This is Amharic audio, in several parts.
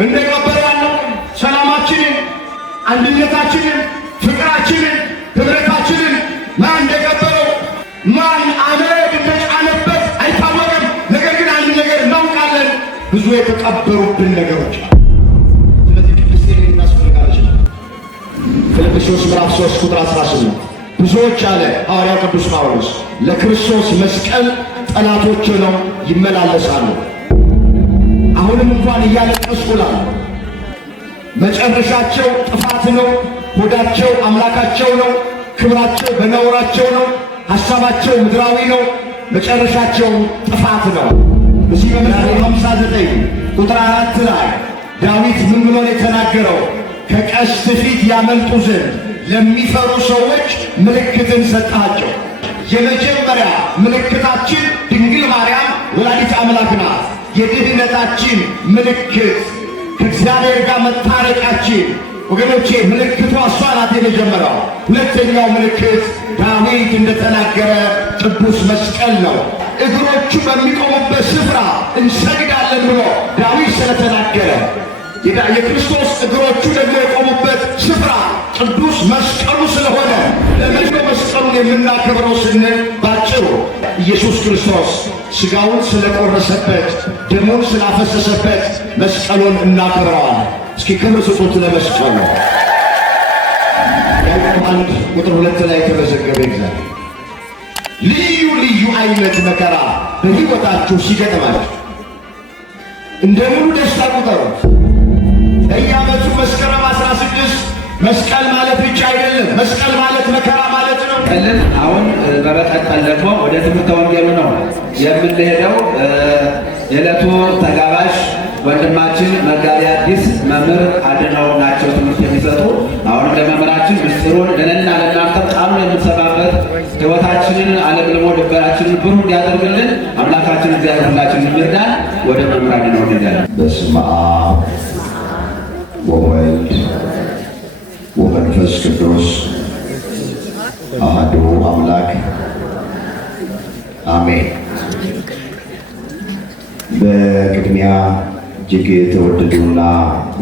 እንደቀበረ ያለው ሰላማችንን፣ አንድነታችንን፣ ፍቅራችንን፣ ህብረታችንን ማን እንደቀበረው ማን አመድ እንደጫነበት አይታወቅም። ነገር ግን አንድ ነገር እናውቃለን፣ ብዙ የተቀበሩብን ነገሮች አሉ። ስለዚህ ቅድስት ሄሌን እናስፈልጋለች። ፊልጵስዩስ ምዕራፍ 3 ቁጥር 18 ብዙዎች አለ ሐዋርያው ቅዱስ ጳውሎስ ለክርስቶስ መስቀል ጠላቶች ሆነው ይመላለሳሉ። አሁንም እንኳን እያለቀስኩ እላለሁ፣ መጨረሻቸው ጥፋት ነው። ሆዳቸው አምላካቸው ነው። ክብራቸው በነውራቸው ነው። ሐሳባቸው ምድራዊ ነው። መጨረሻቸው ጥፋት ነው። እዚህ በመዝሙር 59 ቁጥር 4 ላይ ዳዊት ምን ብሎ ነው የተናገረው? ከቀስት ፊት ያመልጡ ዘንድ ለሚፈሩ ሰዎች ምልክትን ሰጣቸው። የመጀመሪያ ምልክታችን ድንግል ማርያም ወላዲተ አምላክ ናት። የድህነታችን ምልክት ከእግዚአብሔር ጋር መታረቃችን ወገኖቼ ምልክቷ እሷ ናት የመጀመሪያው። ሁለተኛው ምልክት ዳዊት እንደተናገረ ቅዱስ መስቀል ነው። እግሮቹ በሚቆሙበት ስፍራ እንሰግዳለን ብሎ ዳዊት ስለተናገረ የክርስቶስ እግሮቹ ደግሞ የቆሙበት ስፍራ ቅዱስ መስቀሉ ስለሆነ ለምንድነው መስቀሉን የምናከብረው ስንል ባጭሩ ኢየሱስ ክርስቶስ ሥጋውን ስለቆረሰበት ደሙን ስላፈሰሰበት መስቀሉን እናከብረዋለን። እስኪ ክብር ስጡት ለመስቀሉ። ያዕቆብ 1 ቁጥር 2 ላይ የተመዘገበ ይዛል ልዩ ልዩ አይነት መከራ በሕይወታችሁ ሲገጥማችሁ እንደ ሙሉ ደስታ ቁጠሩት። በየዓመቱ መስከረም 16 መስቀል ማለት ብቻ አይደለም። መስቀል ማለት መከራ ማለት ነው። አሁን በመቀጠል ደግሞ ወደ ትምህርተ ወንጌሉ ነው የምንሄደው። የዕለቱ ተጋባዥ ወንድማችን መጋቢ አዲስ መምህር አድነው ናቸው ትምህርት የሚሰጡ። አሁንም ለመምህራችን ምስጢሩን ለነና ለእናንተ ቃሉን የምንሰማበት ሕይወታችንን አለምልሞ ልባችንን ብሩህ እንዲያደርግልን አምላካችን እግዚአብሔር ሁላችንን ይርዳን። ወደ መምህር አድነው እንሄዳለን። በስመ አብ ወወልድ ወመንፈስ ቅዱስ አሐዱ አምላክ አሜን። በቅድሚያ እጅግ የተወደዱና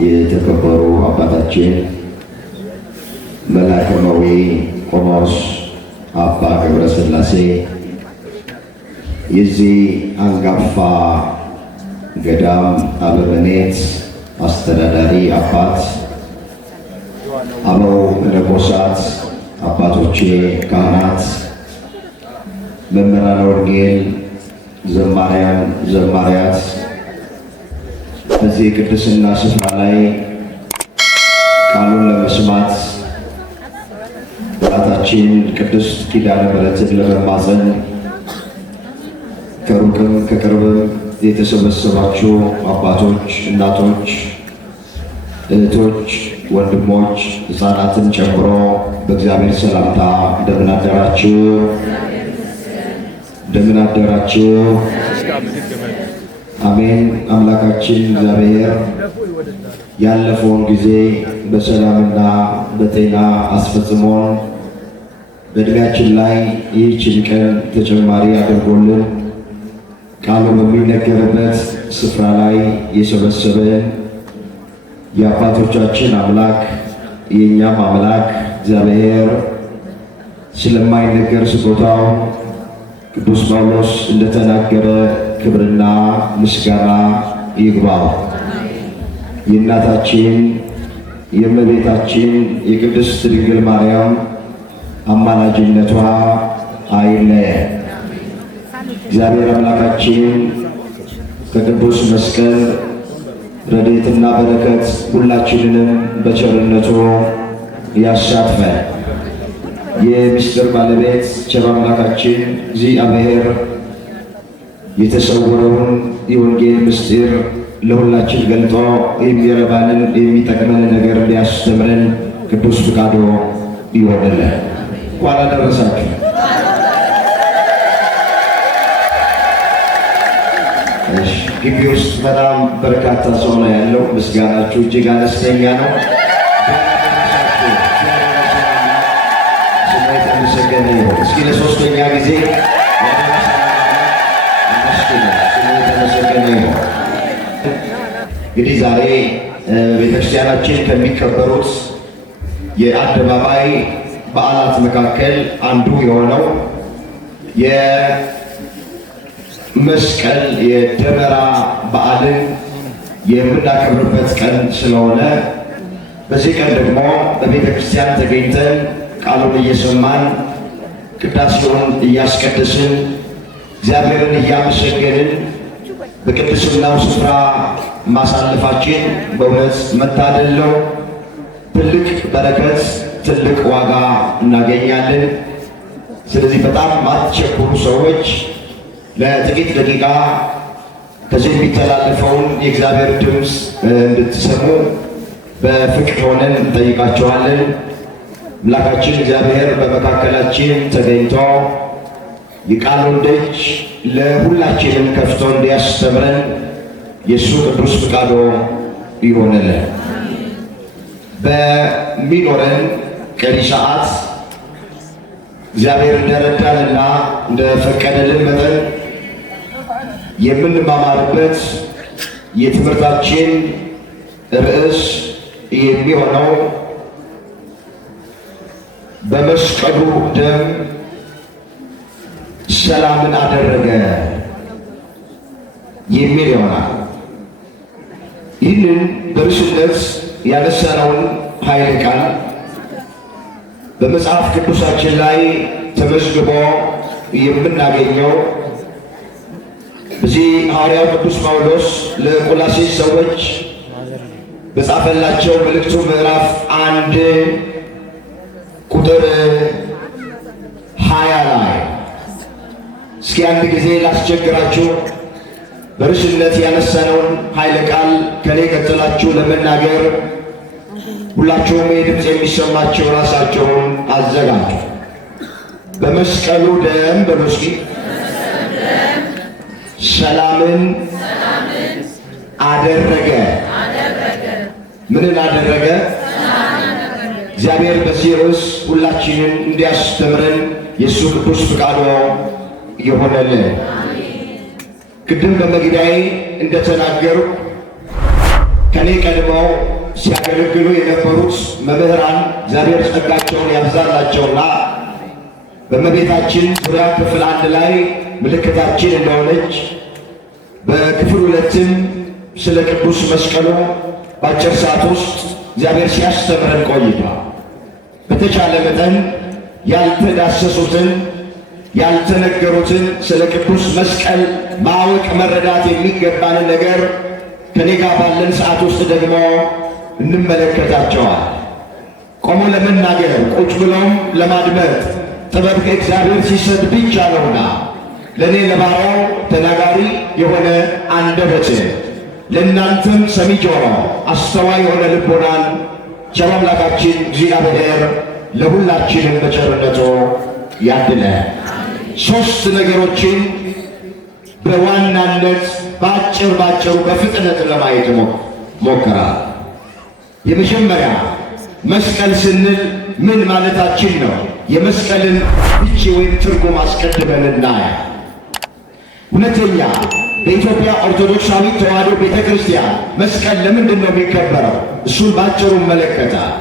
የተከበሩ አባታችን መልአከ መዊ ቆሞስ አባ ገብረ ሥላሴ የዚህ አንጋፋ ገዳም አበምኔት አስተዳዳሪ አባት፣ አበው መነኮሳት፣ አባቶቼ ካህናት፣ መምህራነ ወንጌል፣ ዘማሪያን፣ ዘማሪያት በዚህ ቅድስና ስፍራ ላይ ቃሉን ለመስማት እናታችን ቅድስት ኪዳነ ምሕረትን ለመማፀን ከሩቅም ከቅርብም የተሰበሰባችሁ አባቶች፣ እናቶች፣ እህቶች፣ ወንድሞች፣ ሕፃናትን ጨምሮ በእግዚአብሔር ሰላምታ እንደምን አደራችሁ? እንደምን አደራችሁ? አሜን። አምላካችን እግዚአብሔር ያለፈውን ጊዜ በሰላምና በጤና አስፈጽሞን በዕድሜያችን ላይ ይህችን ቀን ተጨማሪ አድርጎልን ቃሉ በሚነገርበት ስፍራ ላይ የሰበሰበን የአባቶቻችን አምላክ የእኛም አምላክ እግዚአብሔር ስለማይነገር ስጦታው ቅዱስ ጳውሎስ እንደተናገረ ክብርና ምስጋና ይግባው። የእናታችን የእመቤታችን የቅድስት ድንግል ማርያም አማላጅነቷ አይለየን። እግዚአብሔር አምላካችን ከቅዱስ መስቀል ረድኤትና በረከት ሁላችንንም በቸርነቱ ያሳትፈን። የምስጢር ባለቤት ቸር አምላካችን እግዚአብሔር የተሰወረውን የወንጌል ምስጢር ለሁላችን ገልጦ የሚረባንን የሚጠቅመን ነገር እንዲያስተምረን ቅዱስ ፍቃዱ ይሆንልን። እንኳን አደረሳችሁ። ግቢ ውስጥ በጣም በርካታ ሰው ነው ያለው። ምስጋናችሁ እጅግ አነስተኛ ነው። ስሙ የተመሰገነ ይሁን። እስኪ ለሶስተኛ ጊዜ ስሙ የተመሰገነ ይሁን። እንግዲህ ዛሬ ቤተክርስቲያናችን ከሚከበሩት የአደባባይ በዓላት መካከል አንዱ የሆነው የመስቀል የደመራ በዓልን የምናከብርበት ቀን ስለሆነ በዚህ ቀን ደግሞ በቤተ ክርስቲያን ተገኝተን ቃሉን እየሰማን ቅዳሴውን እያስቀደስን እግዚአብሔርን እያመሰገንን በቅድስናው ስፍራ ማሳለፋችን በእውነት መታደል ነው። ትልቅ በረከት፣ ትልቅ ዋጋ እናገኛለን። ስለዚህ በጣም ማትቸኩሩ ሰዎች ለጥቂት ደቂቃ ከዚህ የሚተላለፈውን የእግዚአብሔር ድምፅ እንድትሰሙ በፍቅር ሆነን እንጠይቃቸዋለን። አምላካችን እግዚአብሔር በመካከላችን ተገኝቶ የቃሉን ደጅ ለሁላችንም ከፍቶ እንዲያስተምረን የእሱ ቅዱስ ፍቃዱ ይሆንልን። በሚኖረን ቀሪ ሰዓት እግዚአብሔር እንደረዳንና እንደፈቀደልን መጠን የምንማማርበት የትምህርታችን ርዕስ የሚሆነው በመስቀሉ ደም ሰላምን አደረገ የሚል ይሆናል። ይህንን በርዕስነት ያነሳነውን ኃይለ ቃል በመጽሐፍ ቅዱሳችን ላይ ተመዝግቦ የምናገኘው እዚህ ሐዋርያው ቅዱስ ጳውሎስ ለቆላስይስ ሰዎች በጻፈላቸው መልእክቱ ምዕራፍ 1 ቁጥር 20 ላይ እስኪ አንድ ጊዜ ላስቸግራችሁ በርዕስነት ያነሳነውን ኃይለ ቃል ከኔ ቀጥላችሁ ለመናገር ሁላችሁም የድምፅ የሚሰማቸው ራሳቸውን አዘጋጁ። በመስቀሉ ደም በሉ እስኪ ሰላምን አደረገ። ምንን አደረገ? እግዚአብሔር በዚህ ርዕስ ሁላችንን እንዲያስተምረን የእሱ ቅዱስ ፍቃዱ ይሆነልን። ቅድም በመግቢያዬ እንደተናገሩ ከኔ ቀድመው ሲያገለግሉ የነበሩት መምህራን እግዚአብሔር ጸጋቸውን ያብዛላቸውና በእመቤታችን ዙሪያ ክፍል 1 ላይ ምልክታችን እንደሆነች በክፍል 2ም ስለ ቅዱስ መስቀሉ በአጭር ሰዓት ውስጥ እግዚአብሔር ሲያስተምረን ቆይቷል። በተቻለ መጠን ያልተዳሰሱትን ያልተነገሩትን ስለ ቅዱስ መስቀል ማወቅ መረዳት የሚገባንን ነገር ከኔ ጋር ባለን ሰዓት ውስጥ ደግሞ እንመለከታቸዋል። ቆሞ ለመናገር ቁጭ ብሎም ለማድመጥ ጥበብ ከእግዚአብሔር ሲሰጥ ብቻ ነውና ለእኔ ለባሪያው ተናጋሪ የሆነ አንደበት ለእናንተም ሰሚ ጆሮ አስተዋይ የሆነ ልቦናን ቸር አምላካችን እግዚአብሔር ለሁላችንም በቸርነቱ ያድለ። 3 ነገሮችን በዋናነት ባጭሩ በፍጥነት ለማየት ሞክራል። የመጀመሪያ መስቀል ስንል ምን ማለታችን ነው? የመስቀልን ፍቺ ወይም ትርጉም አስቀድመን እናያለን። ሁለተኛ በኢትዮጵያ ኦርቶዶክሳዊት ተዋሕዶ ቤተክርስቲያን መስቀል ለምንድን ነው የሚከበረው? እሱን ባጭሩ መለከታል።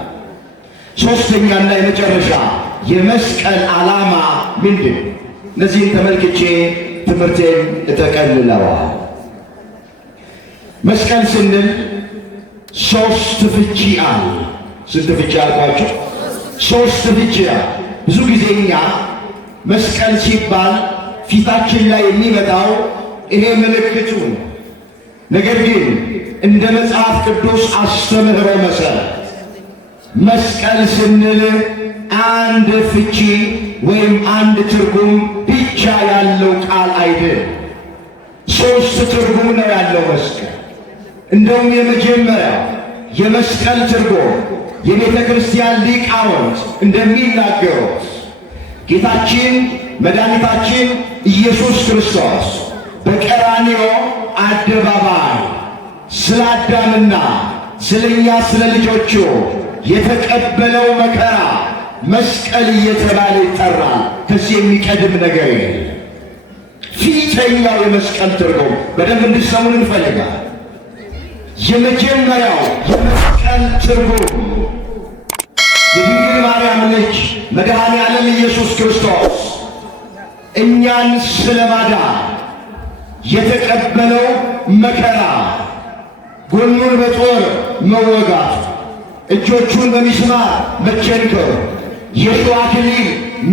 ሶስተኛና የመጨረሻ የመስቀል ዓላማ ምንድን? እነዚህን ተመልክቼ ትምህርቴን እጠቀልለዋል። መስቀል ስንል 3 ፍቺ አለ። ስንት ፍቺ አልኳችሁ? 3 ፍቺ አለ። ብዙ ጊዜ እኛ መስቀል ሲባል ፊታችን ላይ የሚመጣው ይሄ ምልክቱ ነው። ነገር ግን እንደ መጽሐፍ ቅዱስ አስተምህሮ መሰረት መስቀል ስንል አንድ ፍቺ ወይም አንድ ትርጉም ብቻ ያለው ቃል አይደለም። 3 ትርጉም ነው ያለው መስቀል። እንደውም የመጀመሪያው የመስቀል ትርጉም የቤተ ክርስቲያን ሊቃውንት እንደሚናገሩት ጌታችን መድኃኒታችን ኢየሱስ ክርስቶስ በቀራንዮ አደባባይ ስለ አዳምና ስለኛ ስለ ልጆቹ የተቀበለው መከራ መስቀል እየተባለ ይጠራል። ከዚህ የሚቀድም ነገር የለም። ፊተኛው የመስቀል ትርጉም በደንብ እንድትሰሙን እንፈልጋለን። የመጀመሪያው የመስቀል ትርጉም የድንግል ማርያም ልጅ መድኃኔ ዓለም ኢየሱስ ክርስቶስ እኛን ስለማዳን የተቀበለው መከራ፣ ጎኑን በጦር መወጋት፣ እጆቹን በሚስማር መቸንከር፣ የሾህ አክሊል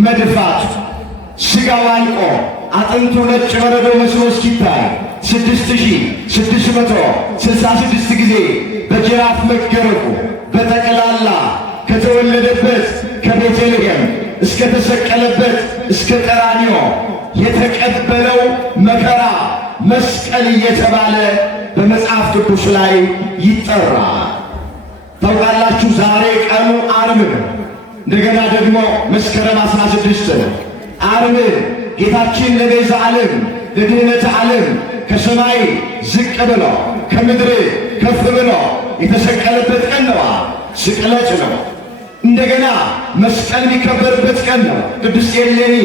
መድፋት፣ ሥጋው አልቆ አጥንቱ ነጭ በረዶ መስሎ እስኪታይ 6666 ጊዜ በጅራፍ መገረፉ፣ በጠቅላላ ከተወለደበት ከቤተልሔም እስከ ተሰቀለበት እስከ ቀራንዮ የተቀበለው መከራ መስቀል እየተባለ በመጽሐፍ ቅዱስ ላይ ይጠራል። ታውቃላችሁ፣ ዛሬ ቀኑ ዓርብ ነው። እንደገና ደግሞ መስከረም 16 ነው። ዓርብ ጌታችን ለቤዛ ዓለም ለድኅነተ ዓለም ከሰማይ ዝቅ ብሎ ከምድር ከፍ ብሎ የተሰቀለበት ቀን ነው። ስቅለት ነው። እንደገና መስቀል የሚከበርበት ቀን ነው። ቅድስት ኤሌኒ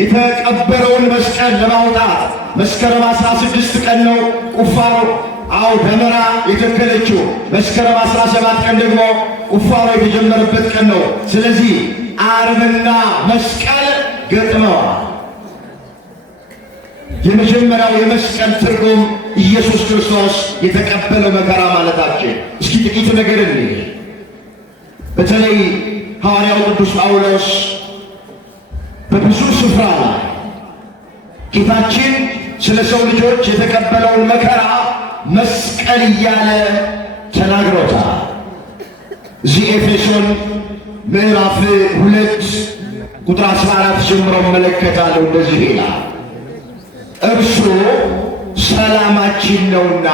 የተቀበረውን መስቀል ለማውጣት መስከረም 16 ቀን ነው ቁፋሮ ደመራ የተከለችው። መስከረም 17 ቀን ደግሞ ቁፋሮ የተጀመረበት ቀን ነው። ስለዚህ ዓርብና መስቀል ገጥመዋል። የመጀመሪያው የመስቀል ትርጉም ኢየሱስ ክርስቶስ የተቀበለው መከራ ማለታችን። እስኪ ጥቂት ነገር እንይ። በተለይ ሐዋርያው ቅዱስ ጳውሎስ በብዙ ስፍራ ላይ ጌታችን ስለ ሰው ልጆች የተቀበለውን መከራ መስቀል እያለ ተናግሮታል። እዚህ ኤፌሶን ምዕራፍ 2 ቁጥር 14 ጀምሮ መለከታለሁ። እንደዚህ ይላል፣ እርሱ ሰላማችን ነውና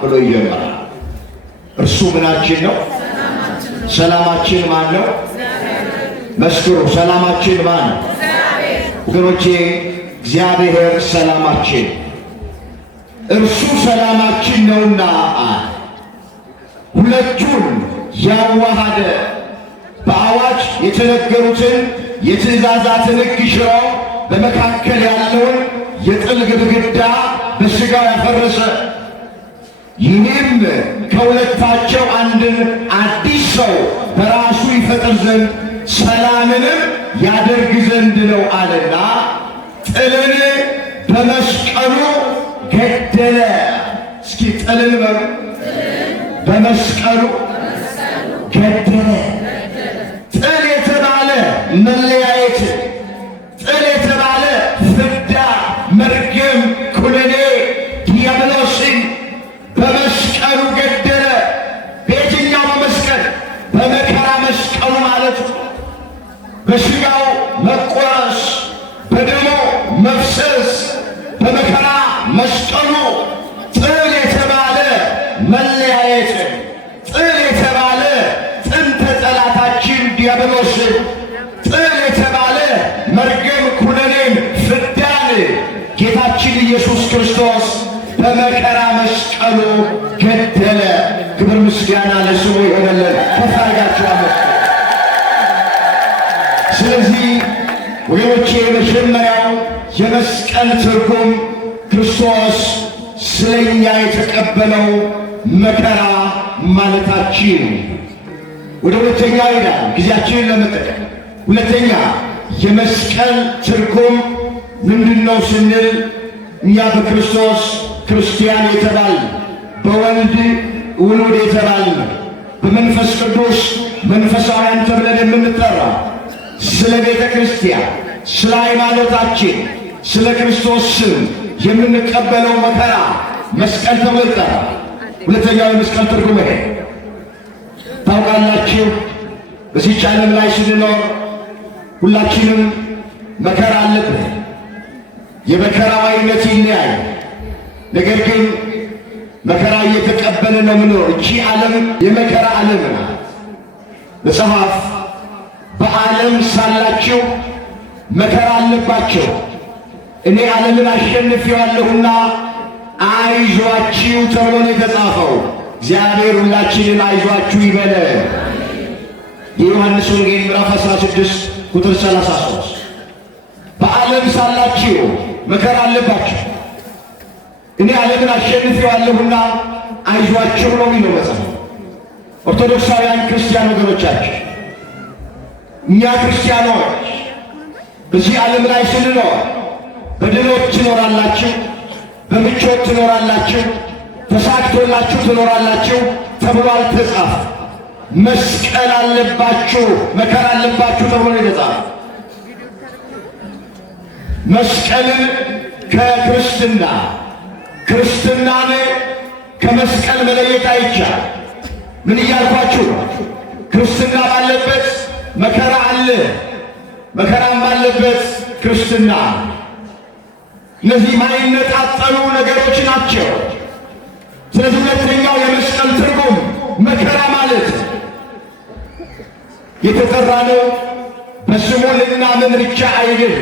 ብሎ ይጀምራል። እርሱ ምናችን ነው? ሰላማችን ማን ነው? መስክሩ። ሰላማችን ማን ነው? ወገኖቼ፣ እግዚአብሔር ሰላማችን፣ እርሱ ሰላማችን ነውና ሁለቱን ያዋሃደ በአዋጅ የተነገሩትን የትእዛዛትን ሕግ ሽሮ በመካከል ያለውን የጥል ግድግዳ በሥጋው ያፈረሰ፣ ይህም ከሁለታቸው አንድን አዲስ ሰው በራሱ ይፈጥር ዘንድ ሰላምንም ያደርግ ዘንድ ነው አለና ጥልን በመስቀሉ ገደለ። እስኪ ጥልን በመስቀሉ ገደለ። ጥል የተባለ መለያየት፣ ጥል የተባለ ፍዳ፣ መርገም፣ ኩነኔ፣ ዲያብሎስን በመስቀሉ ገደለ። በየትኛው መስቀል? በመከራ መስቀሉ ማለት ነው። በሥጋው መቆረስ፣ በደሙ መፍሰስ፣ በመከራ መስቀሉ ጥል የተባለ መለያየት፣ ጥል የተባለ ጥንተ ጠላታችን ዲያብሎስን፣ ጥል የተባለ መርገም፣ ኩነኔን፣ ፍዳን ጌታችን ኢየሱስ ክርስቶስ በመከራ መስቀሉ ገደለ። ክብር ምስጋና ለስሙ ይሆነልን። ከፍ አድርጋችኋለሁ። ስለዚህ ወገኖቼ የመጀመሪያው የመስቀል ትርጉም ክርስቶስ ስለኛ የተቀበለው መከራ ማለታችን። ወደ ሁለተኛ ይላል ጊዜያችንን ለመጠቀም። ሁለተኛ የመስቀል ትርጉም ምንድነው ስንል እኛ በክርስቶስ ክርስቲያን የተባል፣ በወልድ ውሉድ የተባል፣ በመንፈስ ቅዱስ መንፈሳውያን ተብለን የምንጠራ ስለ ቤተ ክርስቲያን፣ ስለ ሃይማኖታችን፣ ስለ ክርስቶስ ስም የምንቀበለው መከራ መስቀል ተብሎ ይጠራል። ሁለተኛው የመስቀል ትርጉም ይሄ። ታውቃላችሁ፣ በዚህች ዓለም ላይ ስንኖር ሁላችንም መከራ አለብን። የመከራው አይነት ይለያል። ነገር ግን መከራ እየተቀበለ ነው የምንኖር። እቺ ዓለም የመከራ ዓለም ናት። መጽሐፍ በዓለም ሳላችሁ መከራ አለባቸው፣ እኔ ዓለምን አሸንፌዋለሁና አይዟችሁ ተብሎ ነው የተጻፈው። እግዚአብሔር ሁላችንን አይዟችሁ ይበለ። የዮሐንስ ወንጌል ምዕራፍ 16 ቁጥር 33 በዓለም ሳላችሁ መከራ አለባችሁ፣ እኔ ዓለምን አሸንፌዋለሁና አይዟችሁ ነው የሚለው መጽሐፍ። ኦርቶዶክሳውያን ክርስቲያን ወገኖቻችን፣ እኛ ክርስቲያኖች በዚህ ዓለም ላይ ስንኖር በድሎች ትኖራላችሁ፣ በምቾት ትኖራላችሁ፣ ተሳክቶላችሁ ትኖራላችሁ ተብሎ አልተጻፈ። መስቀል አለባችሁ፣ መከራ አለባችሁ ተብሎ ነው የተጻፈ። መስቀልን ከክርስትና ክርስትናን ከመስቀል መለየት አይቻል። ምን እያልኳችሁ ነው? ክርስትና ባለበት መከራ አለ፣ መከራም ባለበት ክርስትና። እነዚህ ማይነጣጠሉ ነገሮች ናቸው። ስለዚህ ሁለተኛው የመስቀል ትርጉም መከራ ማለት የተጠራነው በስሙ ልናምን ብቻ አይደል፣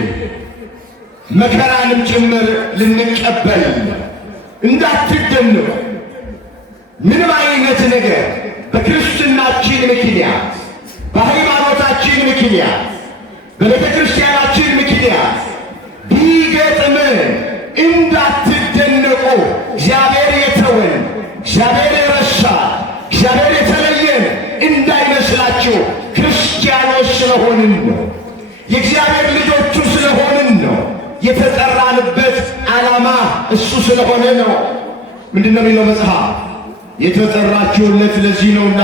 መከራንም ጭምር ልንቀበል። እንዳትደንቁ። ምንም አይነት ነገር በክርስትናችን ምክንያት፣ በሃይማኖታችን ምክንያት፣ በቤተ ክርስቲያናችን ምክንያት ቢገጥምን እንዳትደነቁ። እግዚአብሔር የተወን፣ እግዚአብሔር የረሳ፣ እግዚአብሔር የተለየን እንዳይመስላችሁ። ክርስቲያኖች ስለሆንን ነው። የእግዚአብሔር ልጆቹ ስለሆንን ነው። የተጠራንበት ዓላማ እሱ ስለሆነ ነው። ምንድን ነው የሚለው መጽሐፍ? የተጠራችሁለት ለዚህ ነውና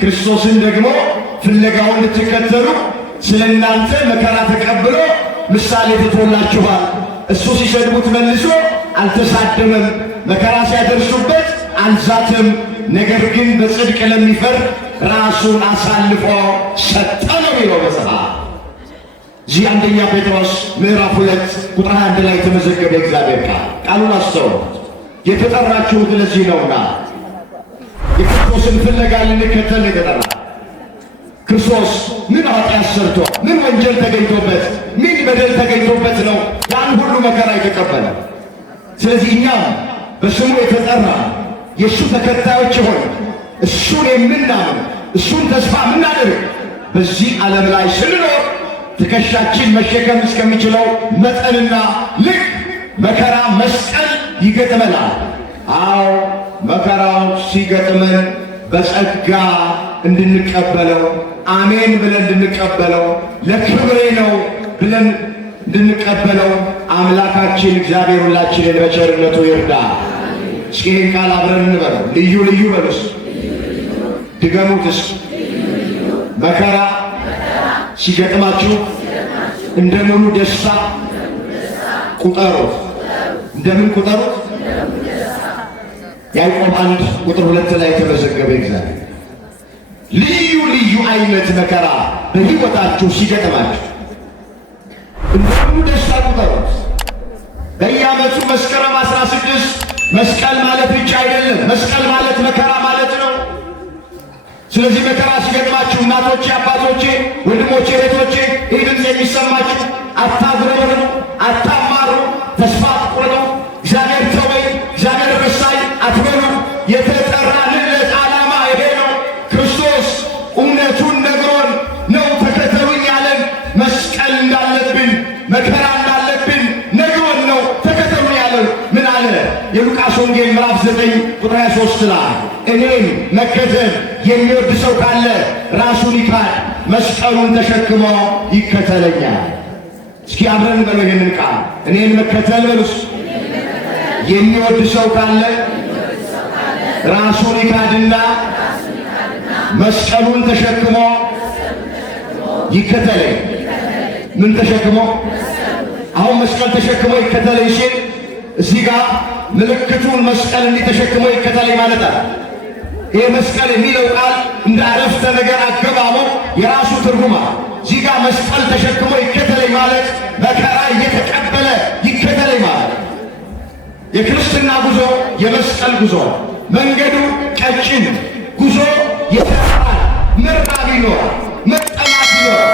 ክርስቶስን ደግሞ ፍለጋውን ልትከተሉ ስለ እናንተ መከራ ተቀብሎ ምሳሌ ትቶላችኋል። እሱ ሲሰድቡት መልሶ አልተሳደበም፣ መከራ ሲያደርሱበት አልዛትም። ነገር ግን በጽድቅ ለሚፈርድ ራሱን አሳልፎ ሰጠ ነው የሚለው መጽሐፍ። እዚህ አንደኛ ጴጥሮስ ምዕራፍ 2 ቁጥር 21 ላይ የተመዘገበ እግዚአብሔር ቃል። ቃሉን አስተውሉ። የተጠራችሁት ለዚህ ነውና የክርስቶስን ፍለጋ ልንከተል የተጠራ። ክርስቶስ ምን ኃጢአት ሰርቶ፣ ምን ወንጀል ተገኝቶበት፣ ምን በደል ተገኝቶበት ነው ያን ሁሉ መከራ የተቀበለ? ስለዚህ እኛም በስሙ የተጠራ የእሱ ተከታዮች የሆን እሱን የምናምን እሱን ተስፋ የምናደርግ በዚህ ዓለም ላይ ስንኖር ትከሻችን መሸከም እስከሚችለው መጠንና ልክ መከራ መስቀል ይገጥመናል። አዎ መከራው ሲገጥመን በጸጋ እንድንቀበለው፣ አሜን ብለን እንድንቀበለው፣ ለክብሬ ነው ብለን እንድንቀበለው አምላካችን እግዚአብሔር ሁላችንን በቸርነቱ ይርዳ። እስኪ ይህን ቃል አብረን እንበለው። ልዩ ልዩ በሉስ፣ ድገሙትስ። መከራ ሲገጥማችሁ እንደ ሙሉ ደስታ ቁጠሩት። እንደምን ቁጠሩት? ያዕቆብ 1 ቁጥር 2 ላይ የተመዘገበ እግዚአብሔር ልዩ ልዩ አይነት መከራ በሕይወታችሁ ሲገጥማችሁ እንደ ሙሉ ደስታ ቁጠሩት። በየዓመቱ መስከረም 16 መስቀል ማለት ብቻ አይደለም፣ መስቀል ማለት መከራ ማለት ነው። ስለዚህ መከራ ሲገጥማችሁ እናቶቼ፣ አባቶቼ፣ ወንድሞቼ፣ እህቶቼ ይህ ድምፅ የሚሰማችሁ አታጉረመርሙ፣ አታማሩ፣ ተስፋ አትቁረጡ፣ እግዚአብሔር ተወኝ፣ እግዚአብሔር ረሳኝ አትበሉ። የተጠራንለት ዓላማ ይሄ ነው። ክርስቶስ እውነቱን ነግሮን ነው ተከተሉኝ ያለን። መስቀል እንዳለብን መከራ እንዳለብን ነግሮን ነው ተከተሉኝ ያለን። ምን አለ? የሉቃስ ወንጌል ምዕራፍ 9 ቁጥር 23 ላይ እኔን መከተል የሚወድ ሰው ካለ ራሱን ይካድ፣ መስቀሉን ተሸክሞ ይከተለኛል። እስኪ አብረን በለው ይህንን ቃል። እኔን መከተል በሉስ። የሚወድ ሰው ካለ ራሱን ይካድና መስቀሉን ተሸክሞ ይከተለኝ። ምን ተሸክሞ? አሁን መስቀል ተሸክሞ ይከተለኝ ሲል እዚህ ጋር ምልክቱን መስቀል እንዲተሸክሞ ይከተለኝ ማለት አለ። ይህ መስቀል የሚለው ቃል እንደ አረፍተ ነገር አገባቡ የራሱ ትርጉም አለ። እዚህ ጋር መስቀል ተሸክሞ ይከተለኝ ማለት መከራ እየተቀበለ ይከተለኝ ማለት። የክርስትና ጉዞ የመስቀል ጉዞ፣ መንገዱ ቀጭን፣ ጉዞ የተራራ፣ መራብ ይኖራል፣ መጠማት ይኖራል፣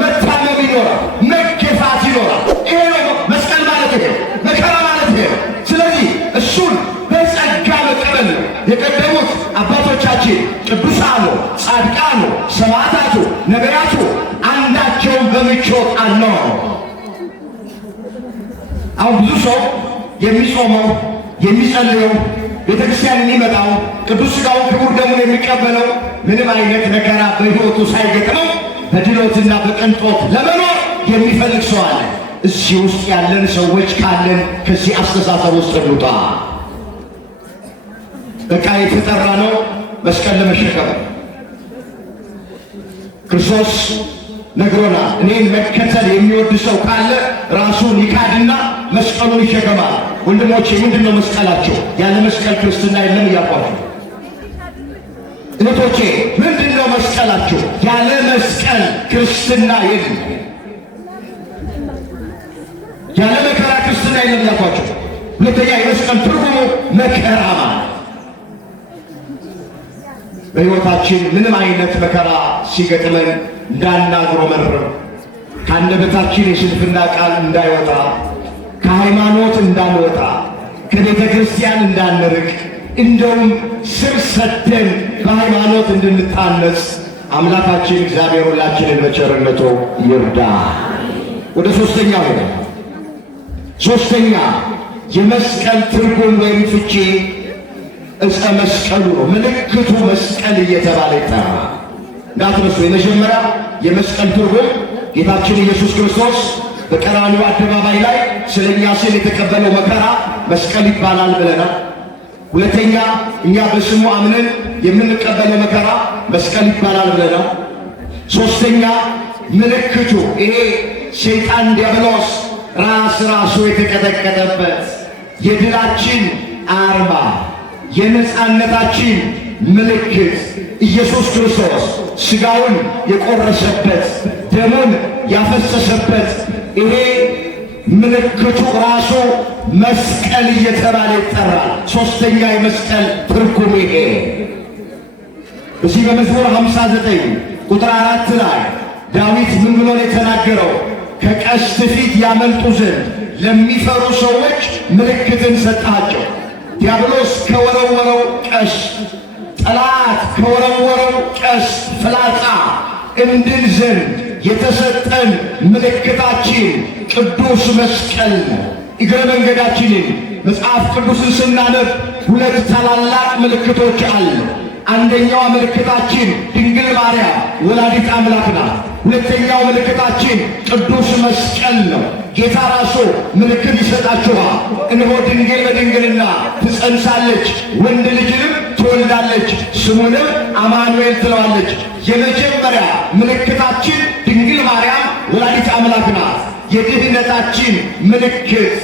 መታመም ይኖራል፣ መገፋት ይኖራል። ይሄ ነው መስቀል ማለት፣ ይሄ መከራ ማለት ይሄ። ስለዚህ እሱን በጸጋ መቀበል ነው። የቀደሙት አባቶቻችን ቅዱሳኑ፣ ጻድቃኑ፣ ሰማዕታቱ፣ ነቢያቱ አንዳቸውን በምቾት አልኖሩ። አሁን ብዙ ሰው የሚጾመው የሚጸልየው ቤተክርስቲያን የሚመጣው ቅዱስ ሥጋውን ክቡር ደሙን የሚቀበለው ምንም አይነት መከራ በሕይወቱ ሳይገጥመው በድሎትና በቅንጦት ለመኖር የሚፈልግ ሰው አለ። እዚህ ውስጥ ያለን ሰዎች ካለን ከዚህ አስተሳሰብ ውስጥ እንውጣ። በቃ የተጠራ ነው መስቀል ለመሸከም። ክርስቶስ ነግሮናል። እኔን መከተል የሚወድ ሰው ካለ ራሱን ይካድና መስቀሉን ይሸከማል። ወንድሞቼ ምንድን ነው መስቀላቸው? ያለ መስቀል ክርስትና የለም እያልኳቸው። እህቶቼ ምንድን ነው መስቀላቸው? ያለ መስቀል ክርስትና የለም። ያለ መከራ ክርስትና የለም እያልኳቸው። ሁለተኛ የመስቀል ትርጉሙ መከራ ማለት በሕይወታችን ምንም አይነት መከራ ሲገጥመን እንዳናጉረመርም፣ ከአንደበታችን የስንፍና ቃል እንዳይወጣ፣ ከሃይማኖት እንዳንወጣ፣ ከቤተ ክርስቲያን እንዳንርቅ፣ እንደውም ስር ሰደን በሃይማኖት እንድንታነጽ አምላካችን እግዚአብሔር ሁላችንን በቸርነቱ ይርዳ። ወደ ሦስተኛው ሄደ። ሦስተኛ የመስቀል ትርጉም ወይም ፍቺ ዕፀ መስቀሉ ነው። ምልክቱ መስቀል እየተባለ ይጠራል። እንዳትረሱ። የመጀመሪያ የመስቀል ትርጉም ጌታችን ኢየሱስ ክርስቶስ በቀራንዮ አደባባይ ላይ ስለኛ ሲል የተቀበለው መከራ መስቀል ይባላል ብለናል። ሁለተኛ እኛ በስሙ አምነን የምንቀበለው መከራ መስቀል ይባላል ብለናል። ሦስተኛ ምልክቱ ይሄ ሰይጣን ዲያብሎስ ራሱ የተቀጠቀጠበት የድላችን አርማ የነፃነታችን ምልክት ኢየሱስ ክርስቶስ ሥጋውን የቆረሰበት ደሙን ያፈሰሰበት ይሄ ምልክቱ ራሱ መስቀል እየተባለ ይጠራል። ሦስተኛ የመስቀል ትርጉም ይሄ እዚህ በመዝሙር 59 ቁጥር 4 ላይ ዳዊት ምን ብሎ ነው የተናገረው? ከቀስት ፊት ያመልጡ ዘንድ ለሚፈሩ ሰዎች ምልክትን ሰጣቸው። ዲያብሎስ ከወረወረው ቀስት፣ ጠላት ከወረወረው ቀስት ፍላጻ እንድን ዘንድ የተሰጠን ምልክታችን ቅዱስ መስቀል ነው። እግረ መንገዳችንን መጽሐፍ ቅዱስን ስናነብ ሁለት ታላላቅ ምልክቶች አሉ። አንደኛዋ ምልክታችን ድንግል ማርያም ወላዲት አምላክ ናት። ሁለተኛው ምልክታችን ቅዱስ መስቀል ነው። ጌታ ራሱ ምልክት ይሰጣችኋል፣ እነሆ ድንግል በድንግልና ትጸንሳለች፣ ወንድ ልጅንም ትወልዳለች፣ ስሙንም አማኑኤል ትለዋለች። የመጀመሪያ ምልክታችን ድንግል ማርያም ወላዲት አምላክ ናት። የድህነታችን ምልክት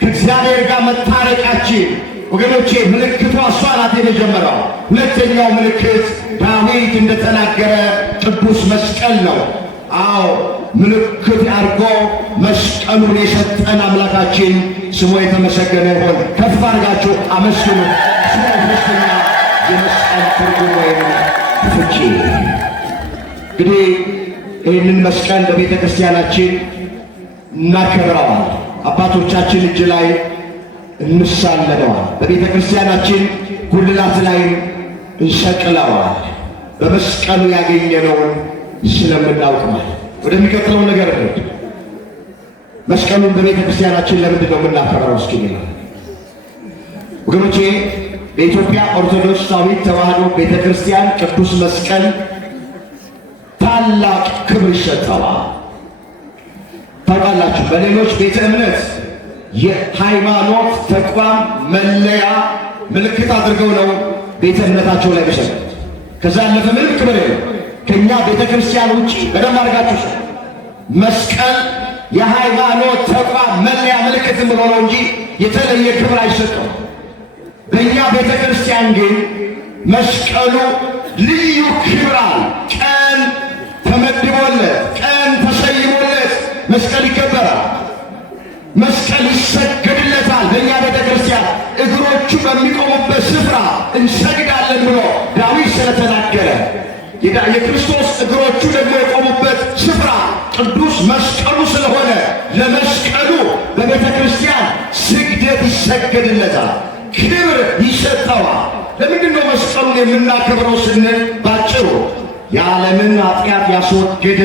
ከእግዚአብሔር ጋር መታረቃችን ወገኖቼ ምልክቷ እሷ ናት የመጀመሪያው። ሁለተኛው ምልክት ዳዊት እንደተናገረ ቅዱስ መስቀል ነው። አዎ ምልክት አድርጎ መስቀሉን የሰጠን አምላካችን ስሙ የተመሰገነ ይሁን። ከፍ አድርጋችሁ አመስግኑ። ሁለተኛ የመስቀል ትርጉም ወይም ፍቺ እንግዲህ ይህንን መስቀል በቤተ ክርስቲያናችን እናከብረዋል። አባቶቻችን እጅ ላይ እንሳለመዋል። በቤተ ክርስቲያናችን ጉልላት ላይ እንሰቅለዋል። በመስቀሉ ያገኘነውን ስለምናውቅ ማለት። ወደሚቀጥለው ነገር ነው። መስቀሉን በቤተ ክርስቲያናችን ለምንድን ነው የምናከብረው? እስኪ ወገኖቼ በኢትዮጵያ ኦርቶዶክሳዊት ተዋሕዶ ቤተ ክርስቲያን ቅዱስ መስቀል ታላቅ ክብር ይሰጠዋል። ታውቃላችሁ፣ በሌሎች ቤተ እምነት የሃይማኖት ተቋም መለያ ምልክት አድርገው ነው ቤተ እምነታቸው ላይ በሰጡት። ከዛ ያለፈ ምንም ክብር የለም። ከእኛ ቤተ ክርስቲያን ውጭ በደንብ አድርጋችሁ መስቀል የሃይማኖት ተቋም መለያ ምልክት ብሎ ነው እንጂ የተለየ ክብር አይሰጠው። በእኛ ቤተ ክርስቲያን ግን መስቀሉ ልዩ ክብራል። ቀን ተመድቦለት፣ ቀን ተሰይሞለት መስቀል ይከበራል። መስቀል ይሰገድለታል። በእኛ ቤተ ክርስቲያን እግሮቹ በሚቆሙበት ስፍራ እንሰግዳለን ብሎ ዳዊት ስለተናገረ የክርስቶስ እግሮቹ ደግሞ የቆሙበት ስፍራ ቅዱስ መስቀሉ ስለሆነ ለመስቀሉ በቤተ ክርስቲያን ስግደት ይሰገድለታል፣ ክብር ይሰጠዋል። ለምንድን ነው መስቀሉን የምናከብረው ስንል ባጭሩ የዓለምን ኃጢአት ያስወገደ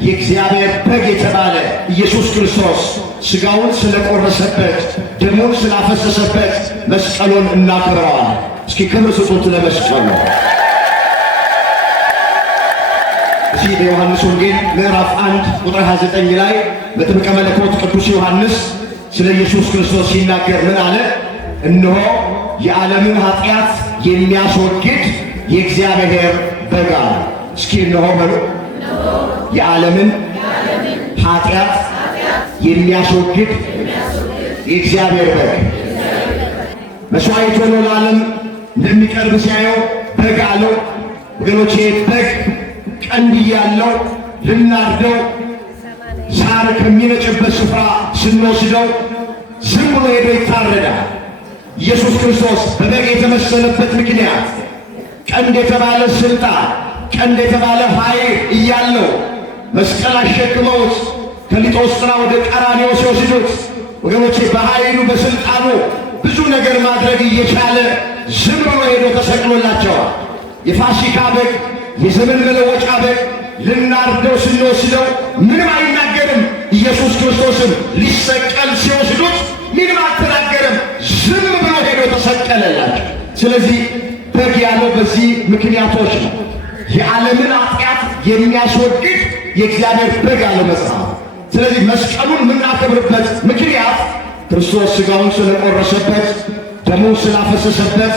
የእግዚአብሔር በግ የተባለ ኢየሱስ ክርስቶስ ሥጋውን ስለቆረሰበት ደሙን ስላፈሰሰበት መስቀሉን እናከብረዋለን። እስኪ ክብር ስጡት ለመስቀሉ። እዚህ በዮሐንስ ወንጌል ምዕራፍ 1 ቁጥር 29 ላይ መጥምቀ መለኮት ቅዱስ ዮሐንስ ስለ ኢየሱስ ክርስቶስ ሲናገር ምን አለ? እነሆ የዓለምን ኃጢአት የሚያስወግድ የእግዚአብሔር በግ አለ። እስኪ እነሆ በሉ። የዓለምን ኃጢአት የሚያስወግድ የእግዚአብሔር በግ መሥዋዕት ሆኖ ለዓለም እንደሚቀርብ ሲያየው በግ አለው። ወገኖቼ በግ ቀንድ ያለው ልናርደው ሳር ከሚነጭበት ስፍራ ስንወስደው ዝም ብሎ ሄዶ ይታረዳል። ኢየሱስ ክርስቶስ በበግ የተመሰለበት ምክንያት ቀንድ የተባለ ስልጣን፣ ቀንድ የተባለ ኃይል እያለው መስቀል አሸክመውት ከሊጦስጥራ ወደ ቀራንዮ ሲወስዱት ወገኖቼ በኃይሉ በስልጣኑ ብዙ ነገር ማድረግ እየቻለ ዝም ብሎ ሄዶ ተሰቅሎላቸዋል። የፋሲካ በግ የዘመን መለወጫ በግ ልናርደው ስንወስደው ምንም አይናገርም። ኢየሱስ ክርስቶስን ሊሰቀል ሲወስዱት ምንም አልተናገረም። ዝም ብሎ ሄዶ ተሰቀለላቸው። ስለዚህ በግ ያለው በዚህ ምክንያቶች ነው። የዓለምን ኃጢአት የሚያስወግድ የእግዚአብሔር በግ አለ መጽሐፍ። ስለዚህ መስቀሉን የምናከብርበት ምክንያት ክርስቶስ ሥጋውን ስለቆረሰበት፣ ደሙን ስላፈሰሰበት፣